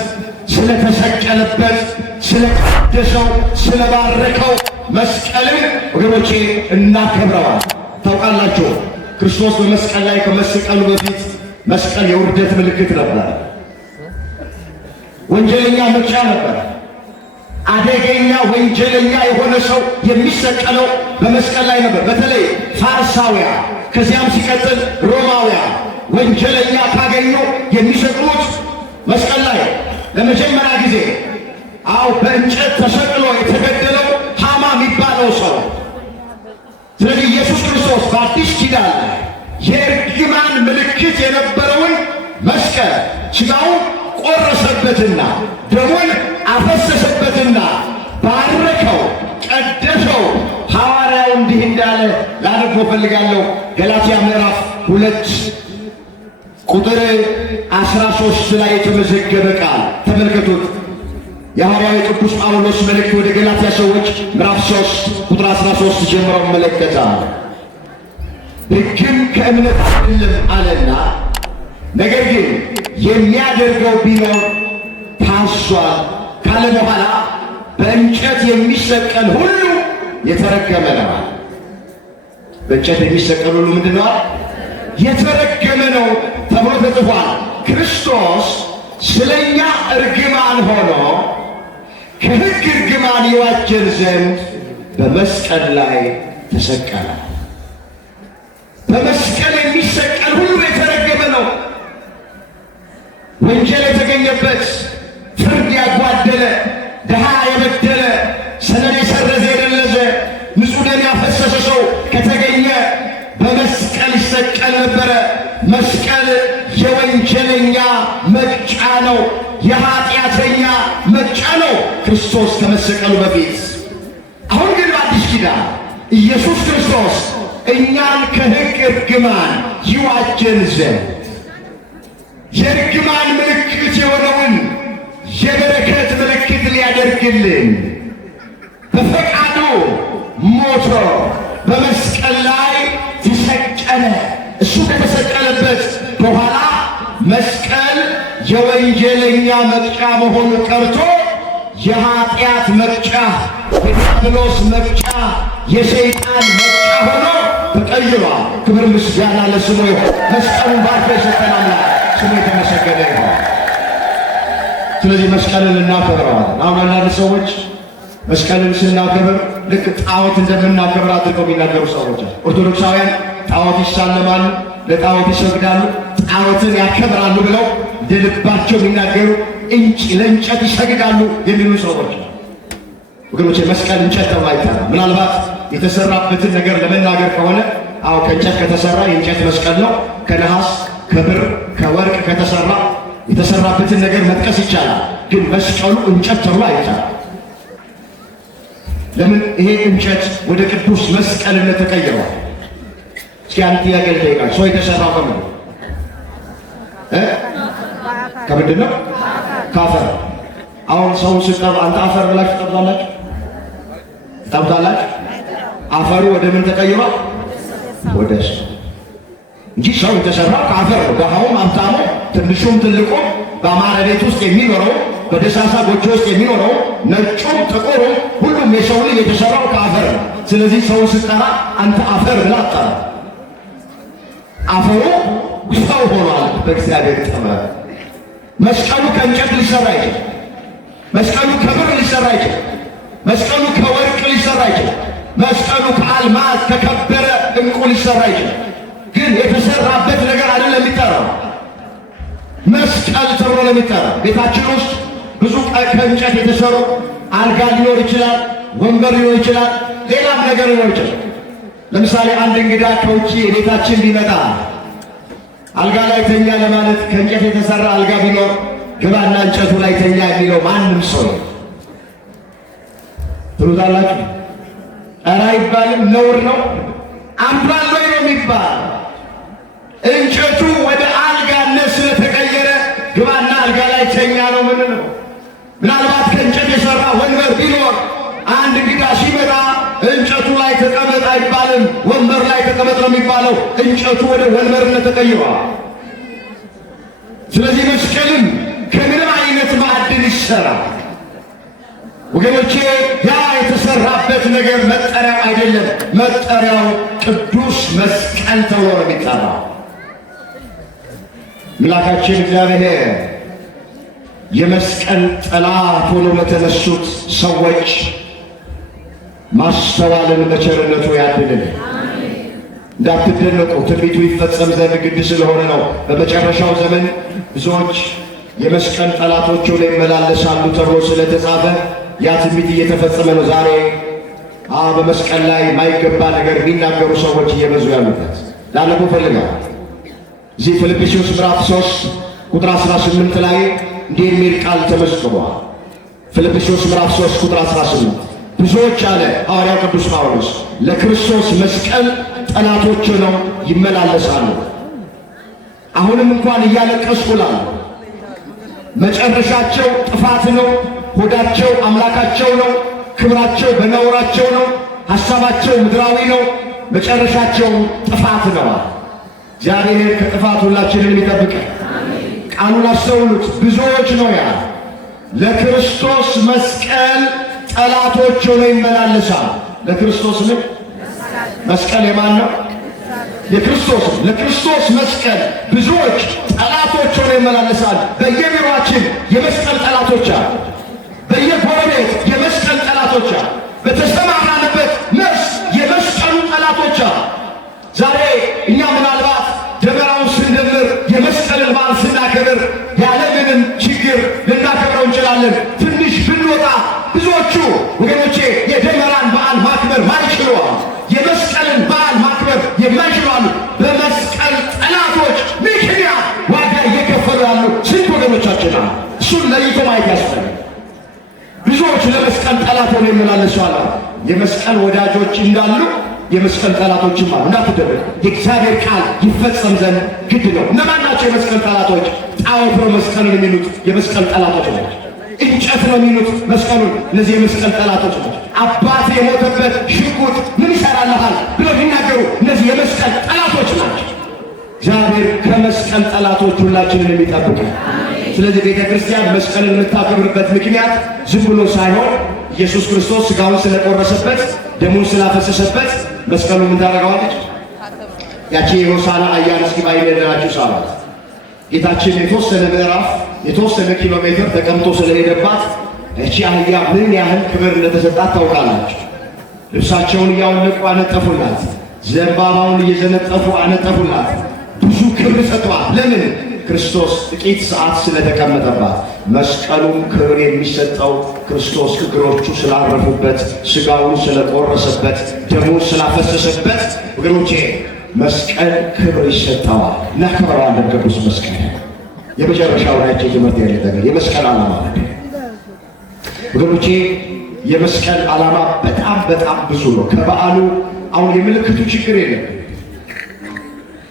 ስለተሰቀለበት፣ ስለቀደሰው፣ ስለባረከው መስቀልን ወገኖቼ እናከብረዋል። ታውቃላችሁ ክርስቶስ በመስቀል ላይ ከመሰቀሉ በፊት መስቀል የውርደት ምልክት ነበር። ወንጀለኛ ምርጫ ነበር። አደገኛ ወንጀለኛ የሆነ ሰው የሚሰቀለው በመስቀል ላይ ነበር። በተለይ ፋርሳውያን፣ ከዚያም ሲቀጥል ሮማውያን ወንጀለኛ ካገኙ የሚሰቅሉት መስቀል ላይ ለመጀመሪያ ጊዜ በእንጨት ተሰቅሎ የተገደለው ሃማ የሚባለው ሰው። ስለዚህ ኢየሱስ ክርስቶስ በአዲስ ኪዳን ላይ የእርግማን ምልክት የነበረውን መስቀል ሥጋውን ቆረሰበትና ደሙን አፈሰሰበትና ባረከው፣ ቀደሰው። ሐዋርያው እንዲህ እንዳለ ላነበው ፈልጋለሁ። ገላትያ ምዕራፍ 2 ቁጥር 13 ላይ የተመዘገበ ቃል ተመልከቱት። የሐዋርያው ቅዱስ ጳውሎስ መልእክት ወደ ገላትያ ሰዎች ምዕራፍ 3 ቁጥር 13 ጀምሮ መለከታል። ሕግም ከእምነት አይደለም አለና ነገር ግን የሚያደርገው ቢኖር ታዟል ካለ በኋላ በእንጨት የሚሰቀል ሁሉ የተረገመ ነው። በእንጨት የሚሰቀል ሁሉ ምንድን ነው? የተረገመ ነው ተብሎ ተጽፏል። ክርስቶስ ስለኛ እርግማን ሆኖ ከሕግ እርግማን ይዋጀን ዘንድ በመስቀል ላይ ተሰቀለ። በመስቀል የሚሰቀል ሁሉ የተረገመ ነው። ወንጀል የተገኘበት፣ ፍርድ ያጓደለ፣ ድሃ የበደለ፣ ሰነድ የሰረዘ የደለዘ፣ ንጹሕ ደም ያፈሰሰ ሰው ከተገኘ በመስቀል ይሰቀል ነበረ። መስቀል የወንጀለኛ መቅጫ ነው፣ የኃጢአተኛ መቅጫ ነው ክርስቶስ ከመሰቀሉ በፊት። አሁን ግን በአዲስ ኪዳን ኢየሱስ ክርስቶስ እኛን ከሕግ እርግማን ይዋጀን ዘንድ የእርግማን ምልክት የሆነውን የበረከት ምልክት ሊያደርግልን በፈቃዱ ሞቶ በመስቀል ላይ ተሰቀለ። እሱ ከተሰቀለበት በኋላ መስቀል የወንጀለኛ መቅጫ መሆኑ ቀርቶ የኃጢአት መቅጫ፣ የዲያብሎስ መቅጫ፣ የሰይጣን መቅጫ ሆኖ ተቀይሯል። ክብር ምስጋና ለስሙ ይሁን። መስቀሉን ባርኮ የሰጠን አምላክ ስሙ የተመሰገነ ይሁን። ስለዚህ መስቀልን እናከብረዋለን። አሁን አንዳንድ ሰዎች መስቀልን ስናከብር ልክ ጣዖት እንደምናከብር አድርገው የሚናገሩ ሰዎች አሉ። ኦርቶዶክሳውያን ጣዖት ይሳለማሉ፣ ለጣዖት ይሰግዳሉ፣ ጣዖትን ያከብራሉ ብለው እንደ ልባቸው የሚናገሩ ለእንጨት ይሰግዳሉ የሚሉ ሰዎች ወገኖቼ፣ መስቀል እንጨት ተብሎ አይጠራም። ምናልባት የተሰራበትን ነገር ለመናገር ከሆነ ከእንጨት ከተሰራ የእንጨት መስቀል ነው። ከነሐስ፣ ከብር፣ ከወርቅ ከተሰራ የተሰራበትን ነገር መጥቀስ ይቻላል። ግን መስቀሉ እንጨት ተብሎ አይጠራም። ለምን ይሄ እንጨት ወደ ቅዱስ መስቀልነት ተቀይሯል? እስኪ አንድ ጥያቄ ልጠይቃችሁ። ሰው የተሰራው ከምንድን ነው? ከአፈር። አሁን ሰው ስጠብ አንተ አፈር ብላችሁ ትጠብታላችሁ? ትጠብታላችሁ? አፈሩ ወደ ምን ተቀይሯል? ወደ ሰው እንጂ ሰው የተሰራው ከአፈር ነው። ደሃውም ሀብታሙ፣ ትንሹም ትልቁም፣ በአማረ ቤት ውስጥ የሚኖረው፣ በደሳሳ ጎጆ ውስጥ የሚኖረው፣ ነጩም ጥቁሩም፣ ሁሉም የሰው ልጅ የተሰራው ከአፈር ነው። ስለዚህ ሰው ስጠራ አንተ አፈር ብላ አጠራ። አፈሩ ሰው ሆኗል በእግዚአብሔር ጥበብ። መስቀሉ ከእንጨት ሊሰራ አይችልም። መስቀሉ ከብር ሊሰራ አይችልም። መስቀሉ ከወርቅ ሊሰራ አይችልም። መስቀሉ ከአልማዝ ከከበረ ዕንቁ ሊሰራ አይችልም። ግን የተሰራበት ነገር አይደለም የሚጠራው፣ መስቀል ተብሎ ነው የሚጠራው። ቤታችን ውስጥ ብዙ ከእንጨት የተሰሩ አልጋ ሊኖር ይችላል፣ ወንበር ሊኖር ይችላል፣ ሌላም ነገር ሊኖር ይችላል። ለምሳሌ አንድ እንግዳ ከውጭ ቤታችን ቢመጣ አልጋ ላይ ተኛ ለማለት ከእንጨት የተሰራ አልጋ ቢኖር ግባና እንጨቱ ላይ ተኛ የሚለው ማንም ሰው ትሉታላችሁ? ኧረ አይባልም፣ ነውር ነው። አምባል ነው የሚባል እንጨቱ ወደ አልጋነት ስለተቀየረ ግባና አልጋ ላይ ተኛ ነው። ምን ነው? ምናልባት ከእንጨት የሰራ ወንበር ቢኖር አንድ እንግዳ ሲመጣ እንጨቱ ላይ ተቀመጥ አይባልም፣ ወንበር ላይ ተቀመጥ ነው የሚባለው። እንጨቱ ወደ ወንበርነት ተቀይሯል። ስለዚህ መስቀልም ከምንም አይነት ማዕድን ይሰራል ወገኖቼ። ያ የተሰራበት ነገር መጠሪያው አይደለም። መጠሪያው ቅዱስ መስቀል ተብሎ ነው የሚጠራው። አምላካችን እግዚአብሔር የመስቀል ጠላት ሆኖ ለተነሱት ሰዎች ማስተዋልን በቸርነቱ ያድልን። እንዳትደነቁ፣ ትንቢቱ ይፈጸም ዘንድ ግድ ስለሆነ ነው። በመጨረሻው ዘመን ብዙዎች የመስቀል ጠላቶች ሆነው ይመላለሳሉ ተብሎ ስለተጻፈ ያ ትንቢት እየተፈጸመ ነው። ዛሬ በመስቀል ላይ የማይገባ ነገር የሚናገሩ ሰዎች እየበዙ ያሉበት ላለቁ ፈልጋል። እዚህ ፊልጵስዩስ ምዕራፍ 3 ቁጥር 18 ላይ እንዲህ የሚል ቃል ተመዝግቧል። ፊልጵስዩስ ምዕራፍ 3 ቁጥር 18 ብዙዎች አለ ሐዋርያው ቅዱስ ጳውሎስ ለክርስቶስ መስቀል ጠላቶች ሆነው ይመላለሳሉ። አሁንም እንኳን እያለቀሱ ላሉ መጨረሻቸው ጥፋት ነው። ሆዳቸው አምላካቸው ነው። ክብራቸው በነውራቸው ነው። ሐሳባቸው ምድራዊ ነው። መጨረሻቸው ጥፋት ነው። እግዚአብሔር ከጥፋት ሁላችንን ይጠብቀን። ቃሉን አስተውሉት። ብዙዎች ነው ያ ለክርስቶስ መስቀል ጠላቶች ሆነው ይመላለሳል። ለክርስቶስ ምን መስቀል የማን ነው? የክርስቶስ። ለክርስቶስ መስቀል ብዙዎች ጠላቶች ሆነው ይመላለሳል። በየቢሮአችን የመስቀል ጠላቶች አሉ። በየጎረቤት የመስቀል ጠላቶች አሉ። በተሰማራንበት ነፍስ የመስቀሉ ጠላቶች አሉ። ዛሬ እኛ ምናልባት ደመራውን ስንደምር የመስቀልን በዓል ስናከብር ያለምንም ችግር ልናከብረው እንችላለን። ትንሽ ብንወጣ ብዙዎቹ ወገኖቼ የደመራን በዓል ማክበር ማይችለዋል። የመስቀልን በዓል ማክበር የማይችለዋሉ። በመስቀል ጠላቶች ምክንያት ዋጋ እየከፈሉ ያሉ ስንት ወገኖቻችን አሉ። እሱን ለይቶ ማየት ያስፈልጋል። ብዙዎች ለመስቀል ጠላት ሆነው ይመላለሳሉ። የመስቀል ወዳጆች እንዳሉ የመስቀል ጠላቶችም አሉ። እንዳትደረግ የእግዚአብሔር ቃል ይፈጸም ዘንድ ግድ ነው። እነማን ናቸው የመስቀል ጠላቶች? ጣዖት ነው መስቀልን የሚሉት የመስቀል ጠላቶች ናቸው። እንጨት ነው የሚሉት መስቀሉን፣ እነዚህ የመስቀል ጠላቶች ናቸው። አባት የሞተበት ሽጉጥ ምን ይሰራልሃል ብለው ሊናገሩ እነዚህ የመስቀል ጠላቶች ናቸው። እግዚአብሔር ከመስቀል ጠላቶች ሁላችንን የሚጠብቅ። ስለዚህ ቤተ ክርስቲያን መስቀልን የምታከብርበት ምክንያት ዝም ብሎ ሳይሆን ኢየሱስ ክርስቶስ ሥጋውን ስለቆረሰበት ደሙን ስላፈሰሰበት መስቀሉ ምን ታደርገዋለች? ያቺ የሆሳዕና አህያን እስኪ ባይነደራችሁ ሳሏት ጌታችን የተወሰነ ምዕራፍ የተወሰነ ኪሎ ሜትር ተቀምጦ ስለሄደባት እቺ አህያ ምን ያህል ክብር እንደተሰጣት ታውቃላችሁ። ልብሳቸውን እያወለቁ አነጠፉላት፣ ዘንባባውን እየዘነጠፉ አነጠፉላት፣ ብዙ ክብር ሰጥቷት። ለምን? ክርስቶስ ጥቂት ሰዓት ስለተቀመጠባት። መስቀሉም ክብር የሚሰጠው ክርስቶስ እግሮቹ ስላረፉበት፣ ሥጋውን ስለቆረሰበት፣ ደሙን ስላፈሰሰበት ወገኖቼ መስቀል ክብር ይሰጠዋል። እናከብረዋለን። ቅዱስ መስቀል የመጨረሻው ናቸው። ትምህርት ያለበት የመስቀል ዓላማ ወገኖቼ የመስቀል ዓላማ በጣም ብዙ ነው። ከበዓሉ አሁን የምልክቱ ችግር የለም።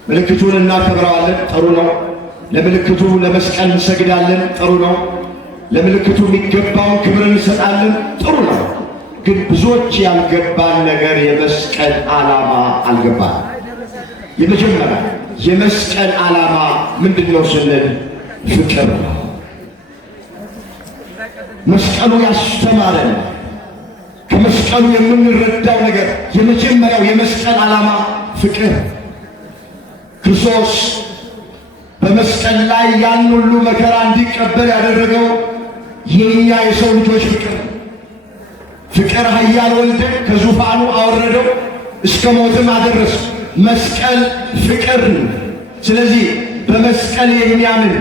ምልክቱን እናከብረዋለን፣ ጥሩ ነው። ለምልክቱ ለመስቀል እንሰግዳለን፣ ጥሩ ነው። ለምልክቱ የሚገባውን ክብር እንሰጣለን፣ ጥሩ ነው። ግን ብዙዎች ያልገባን ነገር የመስቀል ዓላማ አልገባን። የመጀመሪያ የመስቀል ዓላማ ምንድነው ስንል ፍቅር ነው። መስቀሉ ያስተማረን ከመስቀሉ የምንረዳው ነገር የመጀመሪያው የመስቀል ዓላማ ፍቅር። ክርስቶስ በመስቀል ላይ ያን ሁሉ መከራ እንዲቀበል ያደረገው የኛ የሰው ልጆች ፍቅር ኃያል ወልደን ከዙፋኑ አወረደው እስከ ሞትም አደረሰ። መስቀል ፍቅር። ስለዚህ በመስቀል የሚያምን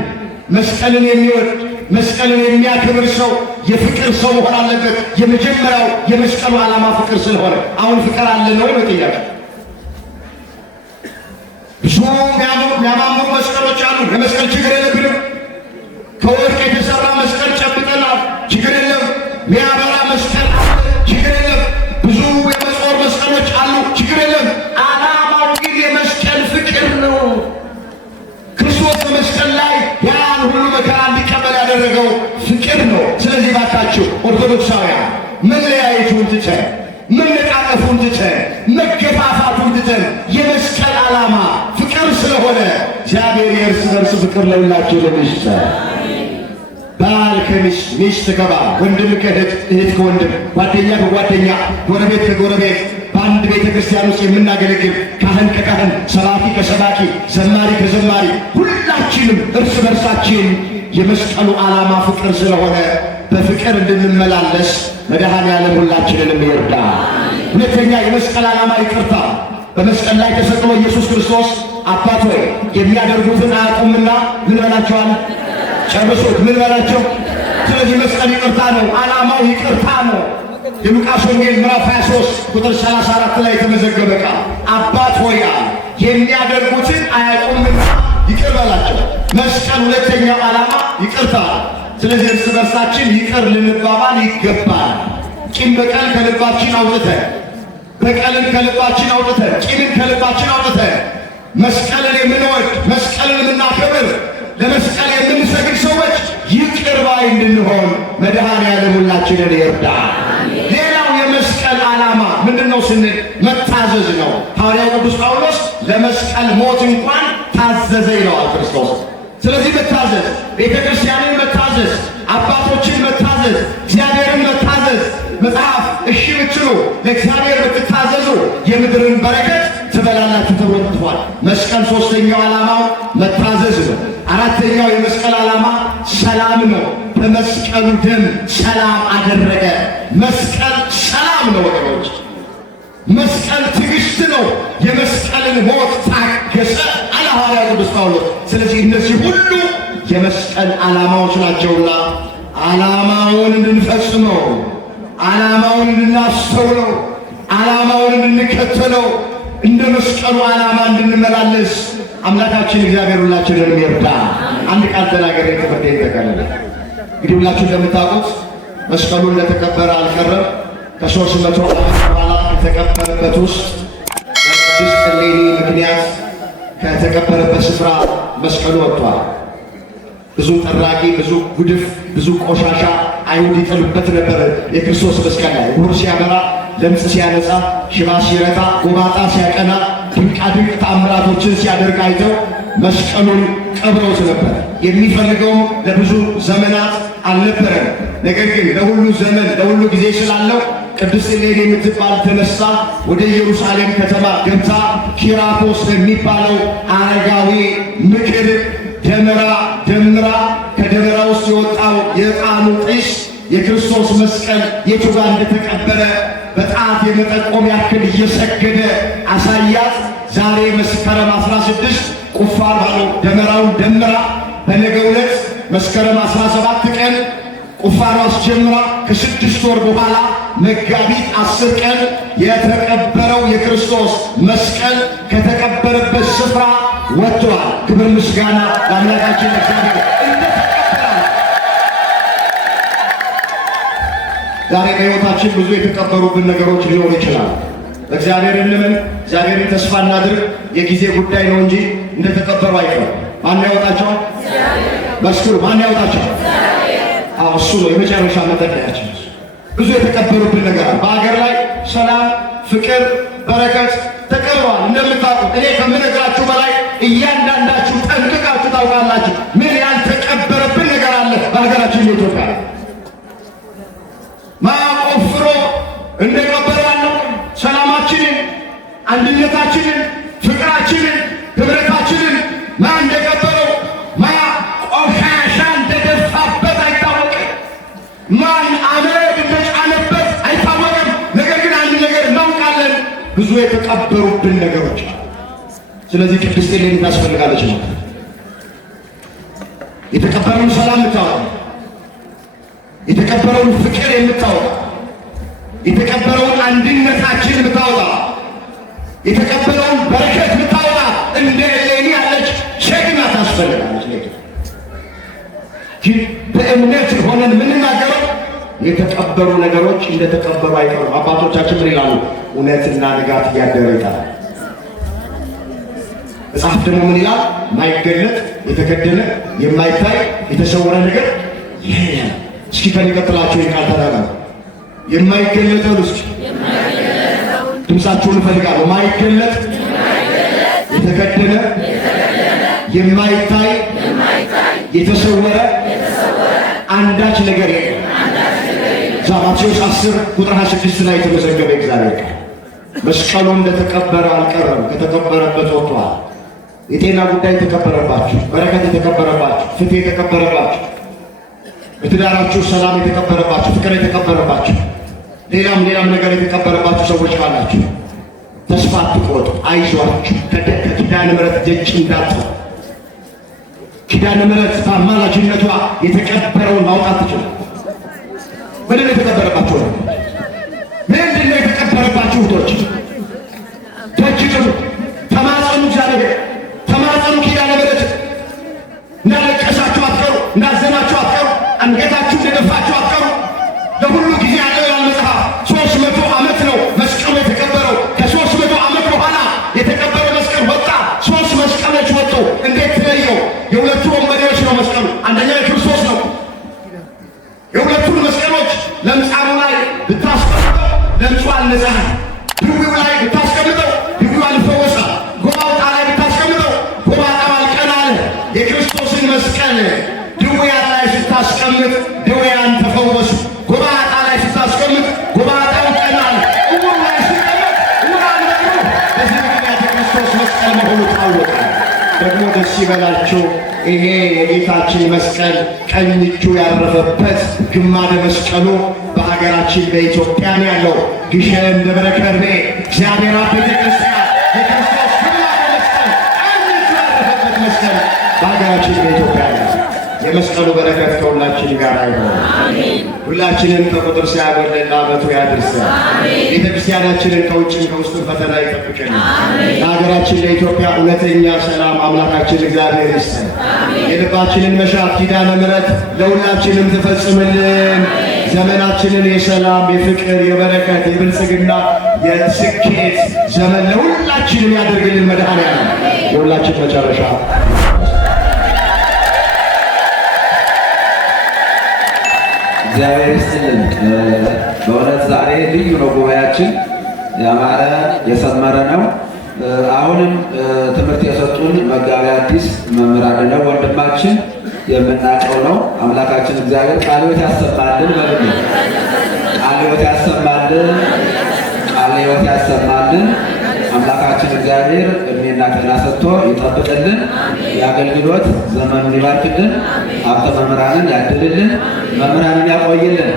መስቀልን የሚወድ መስቀልን የሚያከብር ሰው የፍቅር ሰው መሆን አለበት። የመጀመሪያው የመስቀሉ ዓላማ ፍቅር ስለሆነ አሁን ፍቅር አለ ነው ጥያቄ። ብዙ የሚያማምሩ መስቀሎች አሉ። የመስቀል ችግር የለብንም። ከወርቅ የተሰራ መስቀል ጨብጠናል፣ ችግር የለም። ሚያበራ መስቀል ችግር የለም። ብዙ የመጾር መስቀሎች አሉ፣ ችግር የለም። ዓላማው ግን የመስቀል ፍቅር ነው። ክርስቶስ በመስቀል ላይ ያን ሁሉ መከራ እንዲቀበል ያደረገው ፍቅር ነው። ስለዚህ ባካችሁ ኦርቶዶክሳውያን መለያየቱን ትተን መነቃቀፉን ትተን መገፋፋቱን ትተን የመስቀል ዓላማ ፍቅር ስለሆነ እግዚአብሔር የእርስ በርስ ፍቅር ለሁላችሁ ለሚስት ባል ከሚስት ሚስት ከባል ወንድም ከእህት እህት ከወንድም ጓደኛ ከጓደኛ ጎረቤት ከጎረቤት በአንድ ቤተ ክርስቲያን ውስጥ የምናገለግል ካህን ከካህን ሰባኪ ከሰባኪ ዘማሪ ከዘማሪ ሁላችንም እርስ በርሳችን የመስቀሉ ዓላማ ፍቅር ስለሆነ በፍቅር እንድንመላለስ መድኃኔዓለም ሁላችንንም ይርዳ። ሁለተኛ የመስቀል ዓላማ ይቅርታ። በመስቀል ላይ ተሰቅሎ ኢየሱስ ክርስቶስ አባት ሆይ የሚያደርጉትን አያውቁምና ምን በላቸዋል? ጨርሱት። ምን በላቸው? ስለዚህ መስቀል ይቅርታ ነው። ዓላማው ይቅርታ ነው። የሉቃስ ወንጌል ምዕራፍ 23 ቁጥር 34 ላይ የተመዘገበ ቃል አባት ሆይ የሚያደርጉትን አያውቁምና ይቅር በላቸው። መስቀል ሁለተኛው ዓላማ ይቅርታ። ስለዚህ እርስ በርሳችን ይቅር ልንባባል ይገባል። ቂም በቀል ከልባችን አውጥተን በቀልን ከልባችን አውጥተን ቂምን ከልባችን አውጥተን መስቀልን የምንወድ መስቀልን የምናከብር ለመስቀል የምንሰግድ ሰዎች ይቅር ባይ እንድንሆን መድኃኔዓለም ሁላችንን ይርዳ። ሌላው የመስቀል ዓላማ ምንድነው ስንል መታዘዝ ነው። ሐዋርያው ቅዱስ ጳውሎስ ለመስቀል ሞት እንኳን ታዘዘ ይለዋል ክርስቶስ። ስለዚህ መታዘዝ፣ ቤተ ክርስቲያንን መታዘዝ፣ አባቶችን መታዘዝ፣ እግዚአብሔርን መታዘዝ። መጽሐፍ እሺ ብትሉ ለእግዚአብሔር ብትታዘዙ የምድርን በረከት ትበላላችሁ ተብሎ ተጽፏል። መስቀል ሶስተኛው ዓላማው መታዘዝ ነው። አራተኛው የመስቀል ዓላማ ሰላም ነው። በመስቀሉ ደም ሰላም አደረገ። መስቀል ሰላም ነው ወገኖች። መስቀል ትዕግስት ነው። የመስቀልን ሞት ታገሰ አለ ሐዋርያው ቅዱስ ጳውሎስ። ስለዚህ እነዚህ ሁሉ የመስቀል ዓላማዎች ናቸውና ዓላማውን እንድንፈጽመው፣ ዓላማውን እንድናስተውለው፣ ዓላማውን እንድንከተለው፣ እንደ መስቀሉ ዓላማ እንድንመላለስ አምላካችን እግዚአብሔር ሁላችንን ይርዳ። አንድ ቃል ተናገረ ትምህርት ይተከለለ። እንግዲህ ሁላችሁ እንደምታውቁት መስቀሉ እንደተከበረ አልቀረም። ከ300 ዓመት በኋላ ከተቀበረበት ውስጥ በቅድስት እሌኒ ምክንያት ከተቀበረበት ስፍራ መስቀሉ ወጥቷል። ብዙ ጠራቂ፣ ብዙ ጉድፍ፣ ብዙ ቆሻሻ አይሁድ ይጥሉበት ነበር። የክርስቶስ መስቀል ላይ ዕውር ሲያበራ፣ ለምጽ ሲያነጻ፣ ሽባ ሲረታ፣ ጎባጣ ሲያቀና፣ ድንቃድንቅ ተአምራቶችን ሲያደርግ አይተው መስቀሉን ቀብረውት ነበር። የሚፈልገውም ለብዙ ዘመናት አልነበረም። ነገር ግን ለሁሉ ዘመን ለሁሉ ጊዜ ስላለው ቅድስት እሌኒ የምትባል ተነሳ ወደ ኢየሩሳሌም ከተማ ገብታ ኪራኮስ የሚባለው አረጋዊ ምክር ደመራ ደምራ ከደመራ ውስጥ የወጣው የዕጣኑ ጢስ የክርስቶስ መስቀል የቱ ጋር እንደተቀበረ በጣት የመጠቆም ያክል እየሰገደ አሳያት። ዛሬ መስከረም 16 ቁፋር ባለው ደመራውን ደምራ በነገው ዕለት መስከረም 17 ቀን ቁፋሮ አስጀምራ ከ6 ወር በኋላ መጋቢት 10 ቀን የተቀበረው የክርስቶስ መስቀል ከተቀበረበት ስፍራ ወጥቷል። ክብር ምስጋና ለአምላካችን እግዚአብሔር። ዛሬ በሕይወታችን ብዙ የተቀበሩብን ነገሮች ሊኖሩ ይችላል። እግዚአብሔር እንመን፣ እግዚአብሔርን ተስፋ እናድርግ። የጊዜ ጉዳይ ነው እንጂ እንደተቀበሩ አይቀርም። ማን ያወጣቸዋል? መስክሩ። ማን ያወጣቸዋል? አዎ እሱ ነው የመጨረሻ መጠለያችን። ብዙ የተቀበሩብን ነገር አለ። በሀገር ላይ ሰላም፣ ፍቅር፣ በረከት ተቀብረዋል። እንደምታውቁት እኔ ከምነግራችሁ በላይ እያንዳንዳችሁ ጠንቅቃችሁ ታውቃላችሁ ምን ያልተቀበረብን ነገር አለ በሀገራችን ኢትዮጵያ ላይ። ማቆፍሮ እንደቀበራለሁ ሰላማችንን፣ አንድነታችንን፣ ፍቅራችንን፣ ህብረታችንን ማን እንደቀበረው ቆሻሻ እንደደፋበት አይታወቅም። ማን አመድ እንደጫነበት አይታወቅም። ነገር ግን አንድ ነገር እናውቃለን፣ ብዙ የተቀበሩብን ነገሮች። ስለዚህ ቅድስት ኤሌኒ ታስፈልጋለች ማለት ነው። የተቀበረውን ሰላም የምታወጣ፣ የተቀበረውን ፍቅር የምታወጣ፣ የተቀበረውን አንድነታችን የምታወጣ፣ የተቀበረውን በረከት የምታወጣ እንደ ኤሌኒ ያለች ጀግና ታስፈልጋለች። ግን በእምነት ሆነን የምንናገረው የተቀበሩ ነገሮች እንደተቀበሩ አይቀሩም። አባቶቻችን ምን ይላሉ? እውነትና ንጋት እያደረ ይጠራል። መጽሐፍ ደግሞ ምን ይላል? ማይገለጥ የተከደነ የማይታይ የተሰወረ ነገር የለም። እስኪ ከኔ ቀጥላችሁ ቃል ተናገሩ። የማይገለጠው እስኪ ድምፃችሁን እፈልጋለሁ። ማይገለጥ የተከደነ የማይታይ የተሰወረ አንዳች ነገር የለም። ማቴዎስ 10 ቁጥር 26 ላይ የተመዘገበ እግዚአብሔር ቃል መስቀሉ እንደተቀበረ አልቀረም፣ ከተቀበረበት ወጥቷል። የጤና ጉዳይ የተቀበረባችሁ፣ በረከት የተቀበረባችሁ፣ ፍትህ የተቀበረባችሁ፣ በትዳራችሁ ሰላም የተቀበረባችሁ፣ ፍቅር የተቀበረባችሁ፣ ሌላም ነገር የተቀበረባችሁ ሰዎች ካላችሁ ተስፋ አትቆርጡ፣ አይዟችሁ። ከኪዳነ ምሕረት ደጅ እንዳትጠፉ። ኪዳነ ምሕረት በአማላጅነቷ የተቀበረውን ማውጣት ትችላል። ምንድን ነው የተቀበረባችሁ? ምንድን ነው የተቀበረባችሁ? እህቶች ደጅ ጥኑ፣ ተማጸኑ፣ እግዚአብሔር ተማጸኑ። ኪዳነ ምሕረት እንዳለቀሳችሁ አትቀሩ፣ እንዳዘናችሁ አትቀሩ፣ አንገታችሁ እንደደፋችሁ አትቀሩ። ለሁሉ ጊዜ ያለው ያል መጽሐፍ 300 ዓመት ነው መስቀሉ የተቀበረው። ከ300 ዓመት በኋላ የተቀበረ መስቀል ወጣ። 3 መስቀሎች ወጡ። እንዴት ትለየው? የሁለቱ ወንበዴዎች ነው መስቀሉ። አንደኛው የክርስቶስ ነው። የሁለቱን መስቀሎች ለምጻሙ ላይ ብታስቀምጠው ለምጹ አልነጻም። ድውዩ ላይ ብታስቀምጠው ድውዩ አልፈወሰም። ጎባጣ ላይ ብታስቀምጠው ጎባጣው አልቀናለ። የክርስቶስን መስቀል ድውያን ላይ ስታስቀምጥ ድውያን ተፈወሱ። ጎባጣ ላይ ስታስቀምጥ ጎባጣው ቀናለ። እውር ላይ ሲቀመጥ እውራን ነበሩ። በዚህ ምክንያት የክርስቶስ መስቀል መሆኑ ታወቀ። ደግሞ ደስ ይበላችሁ። ይሄ የጌታችን መስቀል ቀኝ እጁ ያረፈበት ግማደ መስቀሉ በሀገራችን በኢትዮጵያ ነው ያለው። ግሸን ደብረ ከርቤ እግዚአብሔር አብ ቤተክርስቲያን የክርስቶስ ግማደ መስቀል ቀኝ እጁ ያረፈበት መስቀል በሀገራችን በኢትዮጵያ ነው። የመስቀሉ በረከት ከሁላችን ጋር አይሆን። ሁላችንን ከቁጥር ሲያጎልና በቱ ያድርሰን። ቤተክርስቲያናችንን ከውጭም ከውስጥም ፈተና ይጠብቀን። ለሀገራችን ለኢትዮጵያ እውነተኛ ሰላም አምላካችን እግዚአብሔር ይስጠን። የልባችንን መሻት ኪዳነ ምሕረት ለሁላችንም ትፈጽምልን። ዘመናችንን የሰላም የፍቅር የበረከት የብልጽግና የስኬት ዘመን ለሁላችንም ያደርግልን። መድኃኔዓለም የሁላችን መጨረሻ እግዚአብሔር ይስጥልን። በእውነት ዛሬ ልዩ ነው ጉባኤያችን፣ ያማረ የሰመረ ነው። አሁንም ትምህርት የሰጡን መጋቢ ሐዲስ መምህር አድነው ወንድማችን የምናውቀው ነው። አምላካችን እግዚአብሔር ቃለ ሕይወት ያሰማልን። በልብ ቃለ ሕይወት ያሰማልን፣ ቃለ ሕይወት ያሰማልን። አምላካችን እግዚአብሔር እድሜና ጤና ሰጥቶ ይጠብቅልን። የአገልግሎት ዘመኑን ይባርክልን። ሀብተ መምህራንን ያድልልን። መምህራንን ያቆይልን።